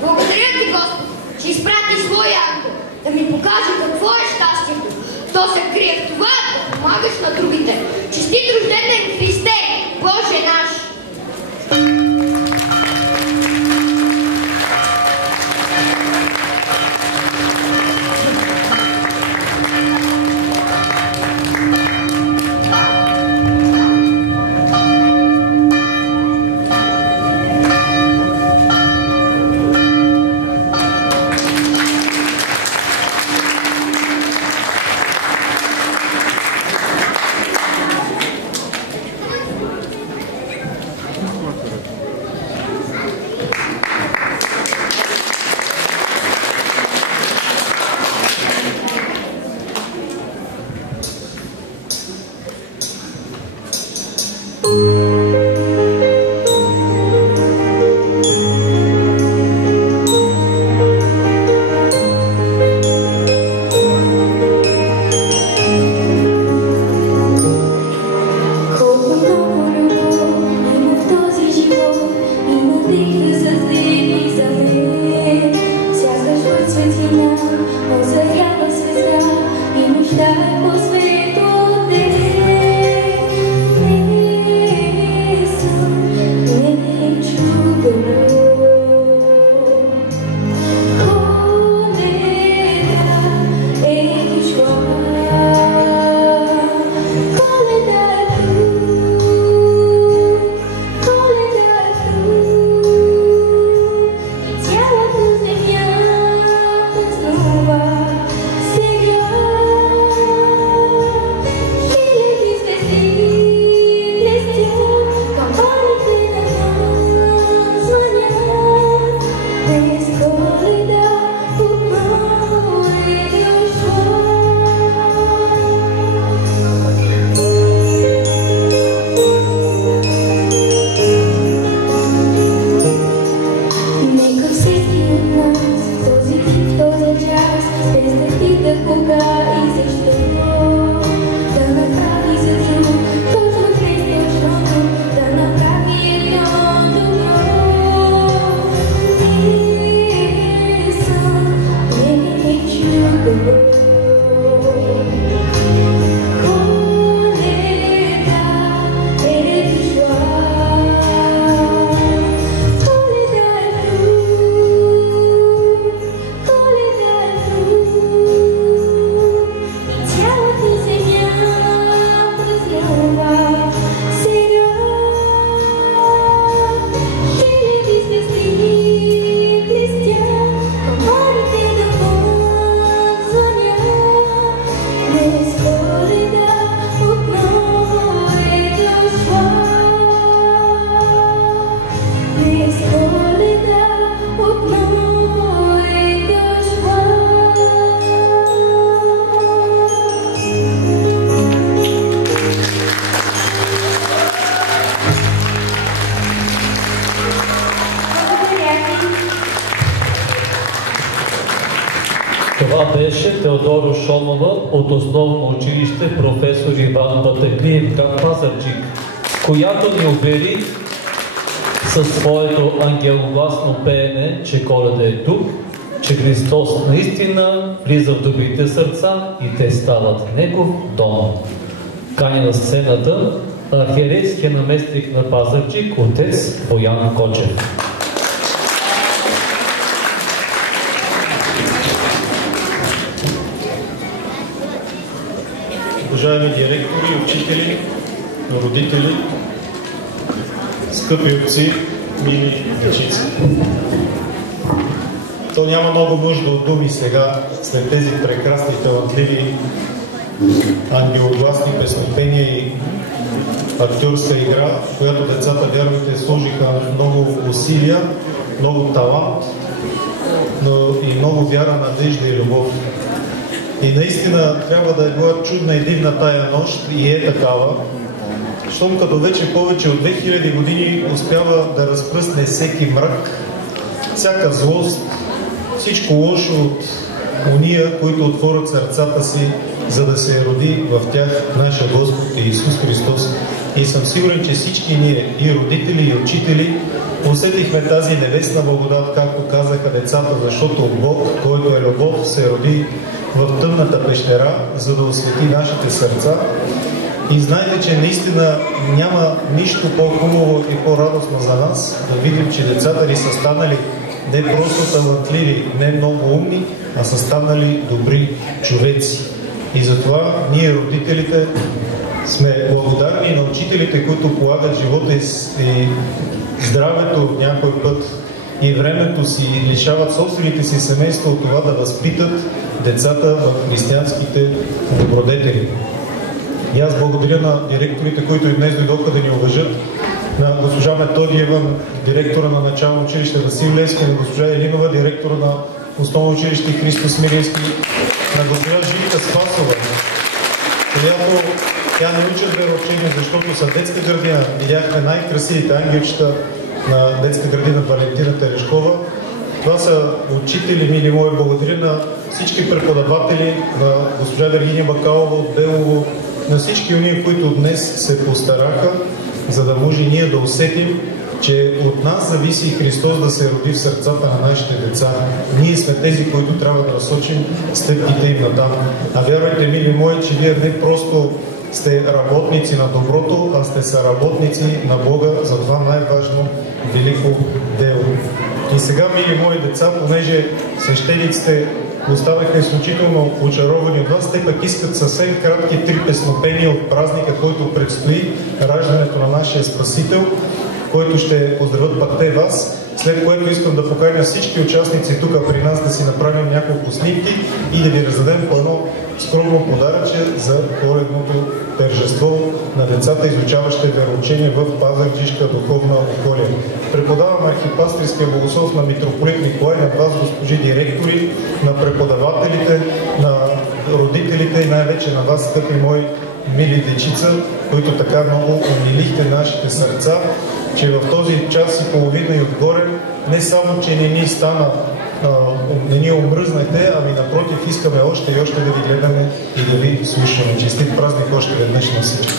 Благодаря ти, Господ, че изпрати своя ангел да ми покаже какво е щастието. То се крие в това да помагаш на другите. Честит рожден ден, Христе, Боже наш! Това беше Теодора Шомова от основно училище професор Иван Батаклиев, град Пазарджик, която ни увери със своето ангеловластно пеене, че Коледа е тук, че Христос наистина влиза в добрите сърца и те стават Негов дом. Каня на сцената архиерейския наместник на Пазарджик, отец Боян Кочев. Уважаеми директори, учители, родители, скъпи отци, мили дечици. То няма много нужда от думи сега, след тези прекрасни талантливи ангелогласни песнопения и актьорска игра, в която децата, вярвайте, сложиха много усилия, много талант, но и много вяра, надежда и любов. И наистина трябва да е била чудна и дивна тая нощ, и е такава, щом като вече повече от 2000 години успява да разпръсне всеки мрак, всяка злост, всичко лошо от уния, които отворят сърцата си, за да се роди в тях нашия Господ Иисус Христос. И съм сигурен, че всички ние, и родители, и учители, усетихме тази небесна благодат, както казаха децата, защото Бог, който е любов, се роди в тъмната пещера, за да освети нашите сърца. И знайте, че наистина няма нищо по-хубаво и по-радостно за нас да видим, че децата ни са станали не просто талантливи, не много умни, а са станали добри човеци. И затова ние, родителите, сме благодарни на учителите, които полагат живота и здравето някой път и времето си, лишават собствените си семейства от това да възпитат децата в християнските добродетели. И аз благодаря на директорите, които и днес дойдоха да ни уважат, на госпожа Методиева, директора на начално училище Васил Левски, на госпожа Елинова, директора на основно училище Христо Смиренски, на госпожа Жилка Спасова, която тя не учи вероучение, защото са детска градина. Видяхме най-красивите ангелчета на детска градина Валентина Терешкова. Това са учители, мили мои. Благодаря на всички преподаватели, на госпожа Вергиния Бакалова от Белово, на всички уния, които днес се постараха, за да може ние да усетим, че от нас зависи Христос да се роди в сърцата на нашите деца. Ние сме тези, които трябва да насочим стъпките им натам. А вярвайте, мили мои, че вие не просто сте работници на доброто, а сте съработници на Бога за това най-важно велико дело. И сега, мили мои деца, понеже свещениците останаха изключително очаровани от вас, те пък искат съвсем кратки 3 песнопения от празника, който предстои, раждането на нашия Спасител, който ще поздравят пък те вас, след което искам да поканя всички участници тук при нас да си направим няколко снимки и да ви раздадем по едно скромно подаръче за коледното тържество на децата, изучаващи вероучение в Пазарджишка духовна околия. Преподавам архипастриския богослов на митрополит Николай, на вас, госпожи директори, на преподавателите, на родителите и най-вече на вас, скъпи мои мили дечица, които така много умилихте нашите сърца, че в този час и половина и отгоре не само, че не ни стана, не ни омръзнахте, ами напротив, искаме още и още да ви гледаме и да ви слушаме. Честит празник още веднъж на всички!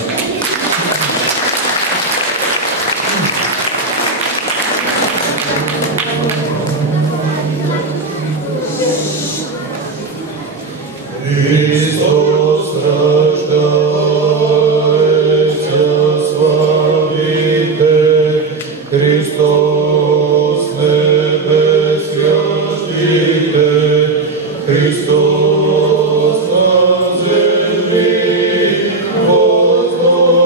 Христос на землі, Господь.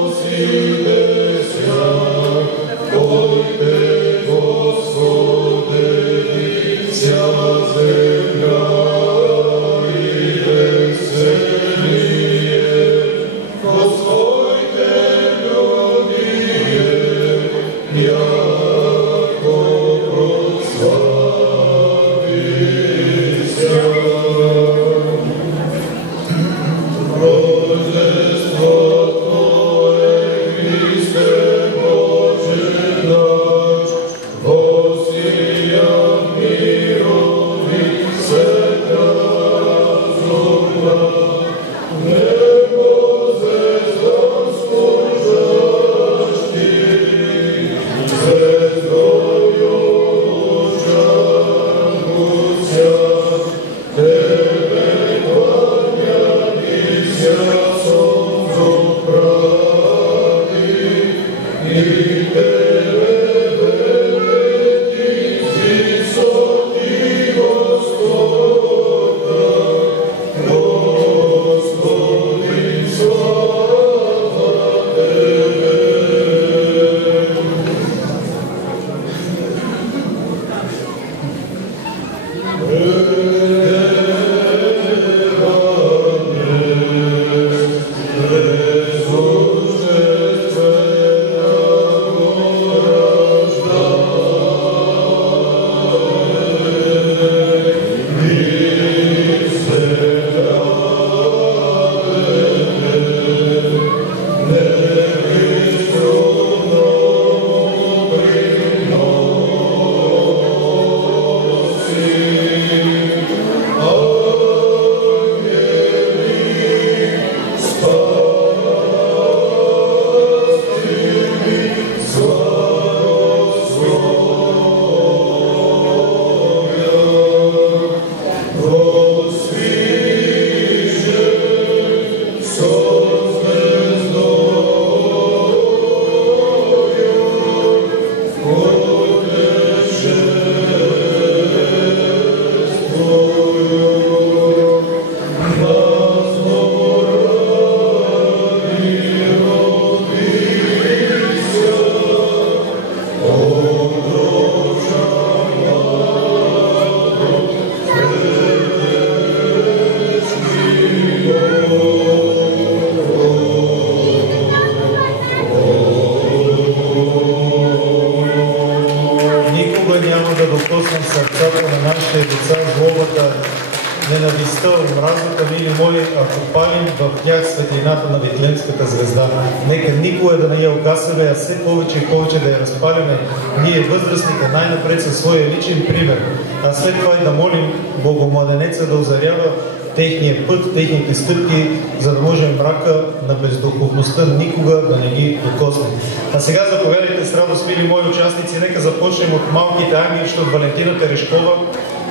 мои, ако палим в тях светлината на Витлеемската звезда. Нека никога да не я угасаме, а все повече и повече да я разпаляме ние възрастните най-напред със своя личен пример, а след това и да молим Богомладенеца да озарява техния път, техните стъпки, за да може мрака на бездуховността никога да не ги докосне. А сега заповядайте с радост, мили мои участници, нека започнем от малките ангелчета от Валентина Терешкова,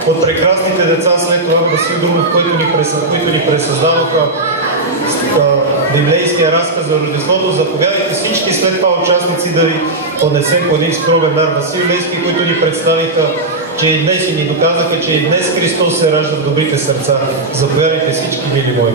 от прекрасните деца, след това Васил Друмов, които ни пресъздадоха библейския разказ за Рождеството. Заповядайте всички след това участници да ви поднесем по един скромен дар. Васил Левски, които ни представиха, че и днес и ни доказаха, че и днес Христос се ражда в добрите сърца. Заповядайте всички, мили мои.